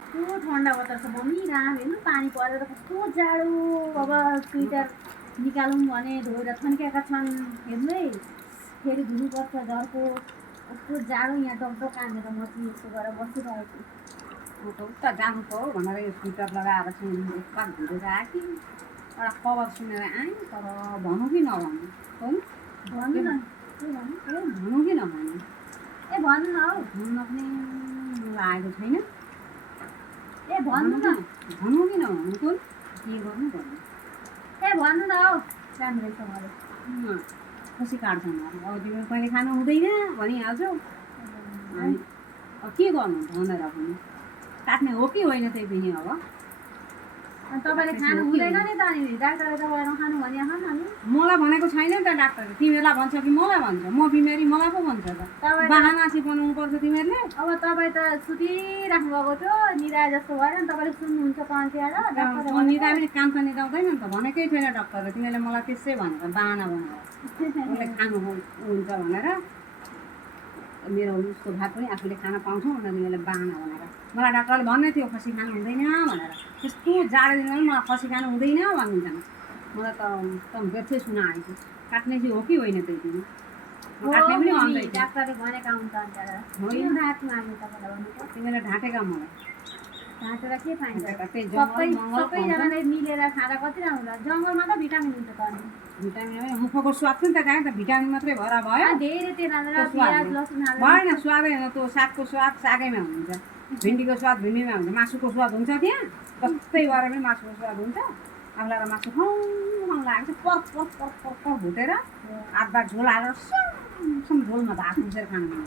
कस्तो ठन्डा बतार छ मम्मी राम हेर्नु पानी परेर कस्तो जाडो। अब स्वेटर निकालौँ भने धोएर थन्किएका छन् हेर्नु है, फेरि धुनुपर्छ घरको। कस्तो जाडो यहाँ डगडग कामेर म चाहिँ यस्तो गरेर बसिरहेको। म त उता जानु पर्यो भनेर यो स्वेटर लगाएर चाहिँ एकपाक धुँदै आएँ कि एउटा खबर सुनेर आएँ, तर भनौँ कि नभनौँ हो भन्नु न, के भन्नु? भनौँ कि नभनौँ? ए भन्नु न हौ, भन्न पनि मलाई आएको छैन। ए भन्नु न, भनौँ कि नभनौँ कुन के गर्नु भन्नु? ए भन्नु न हौ, राम्रो रहेछ मलाई। खुसी काट्छौँ अब तिमीले कहिले खानु हुँदैन भनिहाल्छौ। अनि अब के गर्नु भनेर पनि काट्ने हो कि होइन त्यही पनि अब अनि तपाईँले खानु हुँदैन नि त, अनि डाक्टरले तपाईँलाई नखानु भनिहाल्छ नि। अनि मलाई भनेको छैन नि त डाक्टरले, तिमीहरूलाई भन्छ कि मलाई भन्छ? म बिमारी मलाई पो भन्छ त? बाहना सिकाउनु पर्छ तिमीहरूले। अब तपाईँ त सुतिराख्नु भएको थियो, निराए जस्तो भएन नि, तपाईँले सुन्नुहुन्छ पन्च्याएर डाक्टरले निदा पनि काम त निदाउँदैन नि त, भनेकै छैन डाक्टरले। तिमीहरूले मलाई त्यसै भनेर बाहना बनाएर उसले खानु हुन्छ भनेर, मेरो उसको भात पनि आफूले खान पाउँछौँ भनेर तिमीहरूले बाहना बनाएर। मलाई डाक्टरले भन्दै थियो खसी खानु हुँदैन भनेर, त्यस्तो जाडो दिनमा पनि मलाई खसी खानु हुँदैन भनिदिन्छ। मलाई त एकदम बेठै सुनाएको काट्ने चाहिँ हो कि होइन त्यही पनि काट्ने पनि भन्दै थियो। डाक्टरले भनेका हुन्छ अन्त तिमीले ढाँटेका मलाई ढाँटेर के पाइन्छ? त्यही सबैजनाले मिलेर खाँदा कति राम्रो हुन्छ। जङ्गलमा त भिटामिन हुन्छ त, अनि भिटामिन मुखको स्वाद पनि त गायो त, भिटामिन मात्रै भएर भयो? धेरै तेल हालेर प्याज लसुन हालेर भएन, स्वादै होइन। त्यो सागको स्वाद सागैमा हुन्छ, भिन्डीको स्वाद भिन्डीमा हुन्छ, मासुको स्वाद हुन्छ त्यहाँ जस्तै गरेर पनि मासुको स्वाद हुन्छ। आफूलाई मासु खाउँ लागेको छ, पर्क पर्क पर्क पर्क भुटेर आधा झोल हालेर सम झोलमा भात मुसेर खानु।